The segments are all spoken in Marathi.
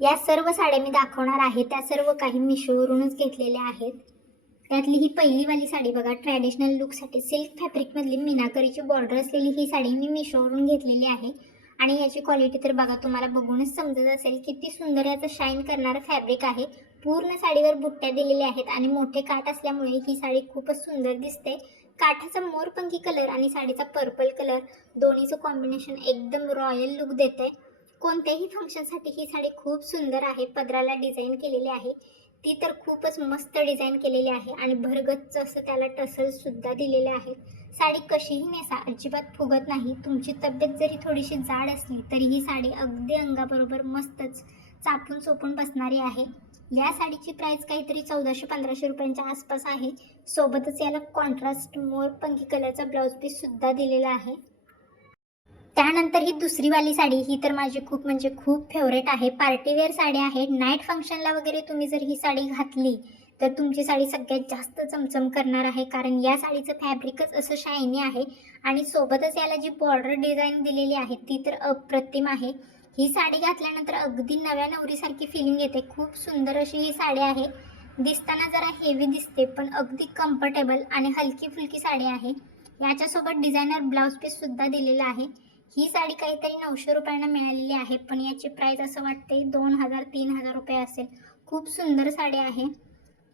या सर्व साड्या मी दाखवणार आहे त्या सर्व काही मिशोवरूनच घेतलेल्या आहेत। त्यातली ही पहिलीवाली साडी बघा, ट्रॅडिशनल लुकसाठी सिल्क फॅब्रिकमधली मीनाकरीची बॉर्डर असलेली ही साडी मी मिशोवरून घेतलेली आहे। आणि याची क्वालिटी तर बघा, तुम्हाला बघूनच समजत असेल किती सुंदर याचं शाईन करणारं फॅब्रिक आहे। पूर्ण साडीवर बुट्ट्या दिलेल्या आहेत आणि मोठे काठ असल्यामुळे ही साडी खूपच सुंदर दिसते। काठाचा मोरपंखी कलर आणि साडीचा पर्पल कलर दोन्हीचं कॉम्बिनेशन एकदम रॉयल लुक देते। कोणत्याही फंक्शनसाठी ही साडी खूप सुंदर आहे। पदराला डिझाईन केलेली आहे, ती तर खूपच मस्त डिझाईन केलेली आहे आणि भरगच्च असं त्याला टसल्स सुद्धा दिलेले आहेत। साडी कशीही नेसा अजिबात फुगत नाही। तुमची तब्येत जरी थोडीशी जाड असली तरी ही साडी अगदी अंगाबरोबर मस्तच चापून चोपून बसणारी आहे। या साडीची प्राइस काहीतरी 1400-1500 रुपयांच्या आसपास आहे। सोबतच याला कॉन्ट्रास्ट मोरपंखी कलरचा ब्लाउज पीस सुद्धा दिलेला आहे। त्यानंतर ही दुसरीवाली साडी, ही तर माझी खूप म्हणजे खूप फेवरेट आहे। पार्टीवेअर साडी आहे। नाईट फंक्शनला वगैरे तुम्ही जर ही साडी घातली तर तुमची साडी सगळ्यात जास्त चमचम करणार आहे, कारण या साडीचं फॅब्रिकच असं शायनी आहे आणि सोबतच याला जी बॉर्डर डिझाईन दिलेली आहे ती तर अप्रतिम आहे। ही साडी घातल्यानंतर अगदी नव्या नवरीसारखी फिलिंग येते। खूप सुंदर अशी ही साडी आहे। दिसताना जरा हेवी दिसते पण अगदी कम्फर्टेबल आणि हलकी फुलकी साडी आहे। याच्यासोबत डिझायनर ब्लाउज पीस सुद्धा दिलेला आहे। ही साडी काहीतरी 900 रुपयांना मिळालेली आहे, पण याची प्राइस असं वाटते 2000-3000 रुपये असेल। खूप सुंदर साडी आहे।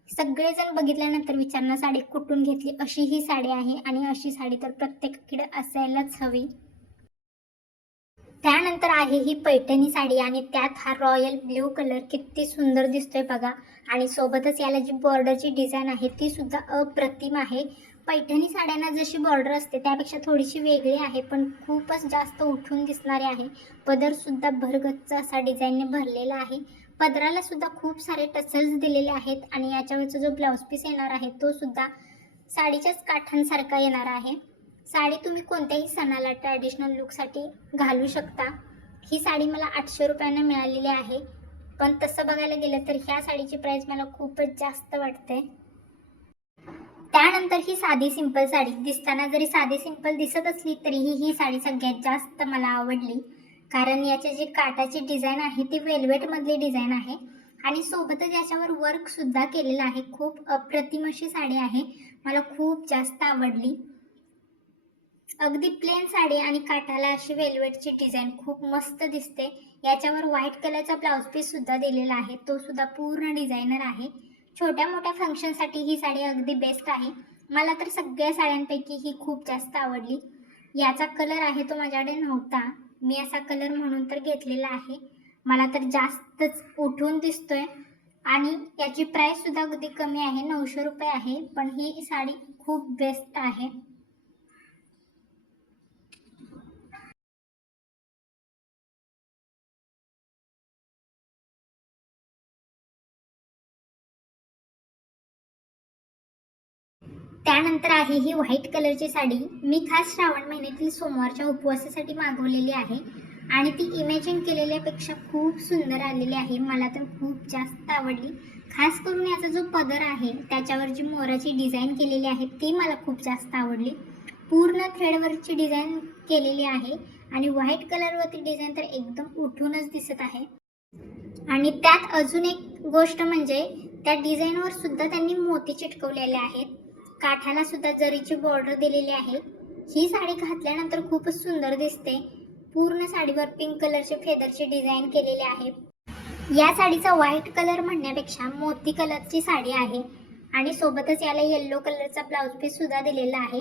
सगळेजण बघितल्यानंतर विचारणार साडी कुठून घेतली, अशी ही साडी आहे आणि अशी साडी तर प्रत्येकाकडे असायलाच हवी। त्यानंतर आहे ही पैठणी साडी आणि त्यात हा रॉयल ब्ल्यू कलर किती सुंदर दिसतोय बघा आणि सोबतच याला जी बॉर्डरची डिझाईन आहे ती सुद्धा अप्रतिम आहे। पैठणी साड्यांना जशी बॉर्डर असते त्यापेक्षा थोडीशी वेगळी आहे, पण खूपच जास्त उठून दिसणारी आहे। पदर सुद्धा भरगच्च असा डिझाईनने भरलेला आहे। पदराला सुद्धा खूप सारे टसल्स दिलेले आहेत आणि याच्यावरचा जो ब्लाउज पीस येणार आहे तो सुद्धा साडीच्याच काठांसारखा येणार आहे। साडी तुम्ही कोणत्याही सणाला ट्रॅडिशनल लुकसाठी घालू शकता। ही साडी मला 800 रुपयांना मिळालेली आहे, पण तसं बघायला गेलं तर ह्या साडीची प्राइस मला खूपच जास्त वाटते। त्यानंतर ही साधी सिंपल साडी, दिसताना जरी साधी सिंपल दिसत असली तरीही ही साडी सगळ्यात जास्त मला आवडली, कारण याची जी काठाची डिझाईन आहे ती वेल्वेटमधली डिझाईन आहे आणि सोबतच याच्यावर वर्क सुद्धा केलेलं आहे। खूप अप्रतिम अशी साडी आहे, मला खूप जास्त आवडली। अगदी प्लेन साडी आणि काठाला अशी वेल्वेटची डिझाईन खूप मस्त दिसते। याच्यावर व्हाईट कलरचा ब्लाउज पीस सुद्धा दिलेला आहे, तो सुद्धा पूर्ण डिझायनर आहे। छोट्या मोठ्या फंक्शनसाठी ही साडी अगदी बेस्ट आहे। मला तर सगळ्या साड्यांपैकी ही खूप जास्त आवडली। याचा कलर आहे तो माझ्याकडे नव्हता, मी असा कलर म्हणून तर घेतलेला आहे। मला तर जास्तच उठून दिसतोय आणि याची प्राइस सुद्धा अगदी कमी आहे, 900 रुपये आहे, पण ही साडी खूप बेस्ट आहे। त्यानंतर आहे ही व्हाईट कलरची साडी, मी खास श्रावण महिन्यातील सोमवारच्या उपवासासाठी मागवलेली आहे आणि ती इमॅजिन केलेल्यापेक्षा खूप सुंदर आलेली आहे। मला तर खूप जास्त आवडली। खास करून याचा जो पदर आहे त्याच्यावर जी मोराची डिझाईन केलेली आहे ती मला खूप जास्त आवडली। पूर्ण थ्रेडवरची डिझाईन केलेली आहे आणि व्हाईट कलरवरती डिझाईन तर एकदम उठूनच दिसत आहे। आणि त्यात अजून एक गोष्ट म्हणजे त्या डिझाईनवर सुद्धा त्यांनी मोती चिटकवलेले आहेत। काठाला सुद्धा जरीची बॉर्डर दिलेली आहे। ही साडी घातल्यानंतर खूपच सुंदर दिसते। पूर्ण साडीवर पिंक कलरचे फेदरचे डिझाईन केलेले आहे। या साडीचा व्हाईट कलर म्हणण्यापेक्षा मोती कलरची साडी आहे आणि सोबतच याला येलो कलरचा ब्लाउज पीस सुद्धा दिलेला आहे।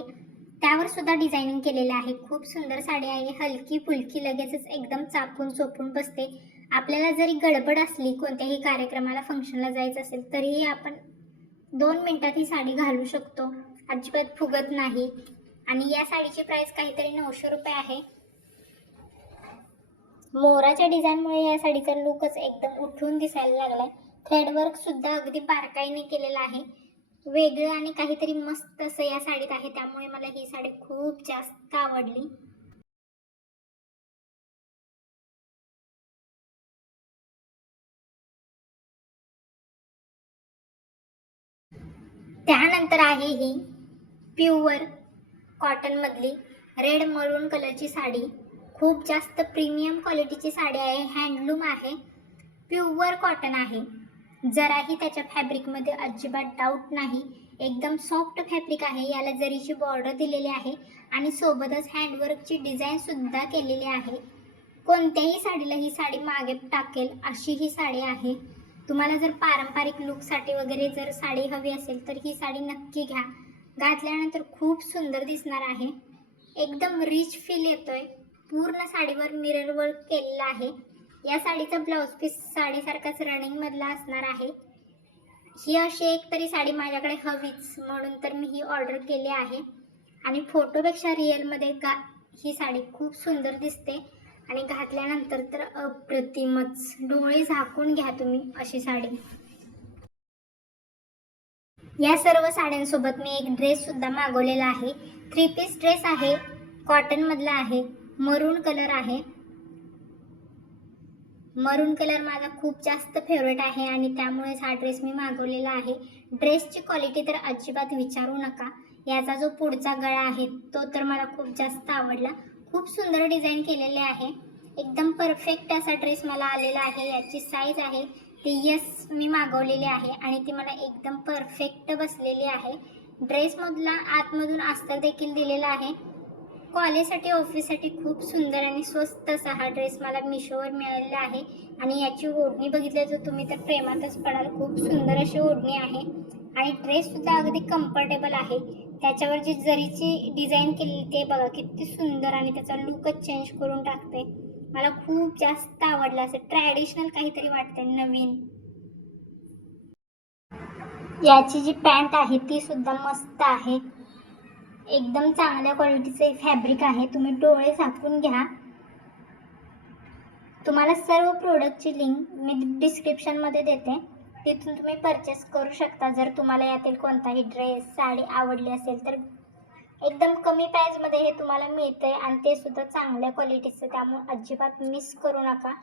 त्यावर सुद्धा डिझायनिंग केलेलं आहे। खूप सुंदर साडी आहे, हलकी फुलकी, लगेचच एकदम चापून चोपून बसते। आपल्याला जरी गडबड असली कोणत्याही कार्यक्रमाला फंक्शनला जायचं असेल तरीही आपण 2 मिनिटात ही साडी घालू शकतो, अजिबात फुगत नाही। आणि या साडीची प्राइस काहीतरी 900 रुपये आहे। मोराच्या डिझाईनमुळे या साडीचा लुकच एकदम उठून दिसायला लागलाय। थ्रेडवर्क सुद्धा अगदी बारकाईने केलेलं आहे, वेगळं आणि काहीतरी मस्त असं या साडीत आहे, त्यामुळे मला ही साडी खूप जास्त आवडली। त्यानंतर आहे ही प्युअर कॉटनमधली रेड मरून कलरची साडी, खूप जास्त प्रीमियम क्वालिटीची साडी आहे, हँडलूम आहे। प्युअर कॉटन आहे, जराही त्याच्या फॅब्रिकमध्ये अजिबात डाऊट नाही. एकदम सॉफ्ट फॅब्रिक आहे. याला जरीची बॉर्डर दिलेली आहे आणि सोबतच हँडवर्कची डिझाईनसुद्धा केलेली आहे. कोणत्याही साडीला ही साडी मागे टाकेल अशी ही साडी आहे. तुम्हाला जर पारंपरिक लुकसाठी वगैरे जर साडी हवी असेल तर ही साडी नक्की घ्या. घातल्यानंतर खूप सुंदर दिसणार आहे. एकदम रिच फील येतोय. पूर्ण साडीवर मिरर वर्क केलेलं आहे. या साडीचा ब्लाऊज पीस साडीसारखाच रनिंगमधला असणार आहे. ही अशी एक तरी साडी माझ्याकडे हवीच म्हणून तर मी ही ऑर्डर केली आहे. आणि फोटोपेक्षा रिअलमध्ये ही साडी खूप सुंदर दिसते आणि घातल्यानंतर तर अप्रतिमच. डोळे झाकून घ्या तुम्ही अशी साडी. या सर्व साड्यांसोबत मी एक ड्रेससुद्धा मागवलेला आहे. 3 पीस ड्रेस आहे, कॉटनमधला आहे, मरून कलर आहे. मरून कलर माझा खूप जास्त फेवरेट आहे आणि त्यामुळेच हा ड्रेस मी मागवलेला आहे. ड्रेसची क्वालिटी तर अजिबात विचारू नका. याचा जो पुढचा गळा आहे तो तर मला खूप जास्त आवडला. खूप सुंदर डिझाईन केलेले आहे. एकदम परफेक्ट असा ड्रेस मला आलेला आहे. याची साईज आहे ती यस मी मागवलेली आहे आणि ती मला एकदम परफेक्ट बसलेली आहे. ड्रेसमधला आतमधून अस्तर देखील दिलेला आहे. कॉलेजसाठी ऑफिससाठी खूप सुंदर आणि स्वस्त असा हा ड्रेस मला मिशोवर मिळालेला आहे. आणि याची ओढणी बघितली तर तुम्ही तर प्रेमातच पडाल. खूप सुंदर अशी ओढणी आहे आणि ड्रेससुद्धा अगदी कम्फर्टेबल आहे. त्याच्यावर जी जरीची डिझाईन केलेली ते बघा किती सुंदर आणि त्याचा लुकच चेंज करून टाकते. मला खूप जास्त आवडलं. असं ट्रॅडिशनल काहीतरी वाटते नवीन. याची जी पॅन्ट आहे ती सुद्धा मस्त आहे. एकदम चांगल्या क्वालिटीचे फॅब्रिक आहे. तुम्ही डोळे झाकून घ्या. तुम्हाला सर्व प्रोडक्टची लिंक मी डिस्क्रिप्शनमध्ये देते. तिथून तुम्ही परचेस करू शकता. जर तुम्हाला यातील कोणताही ड्रेस साडी आवडली असेल तर एकदम कमी प्राईजमध्ये हे तुम्हाला मिळतंय आणि ते सुद्धा चांगल्या क्वालिटीचं. त्यामुळे अजिबात मिस करू नका.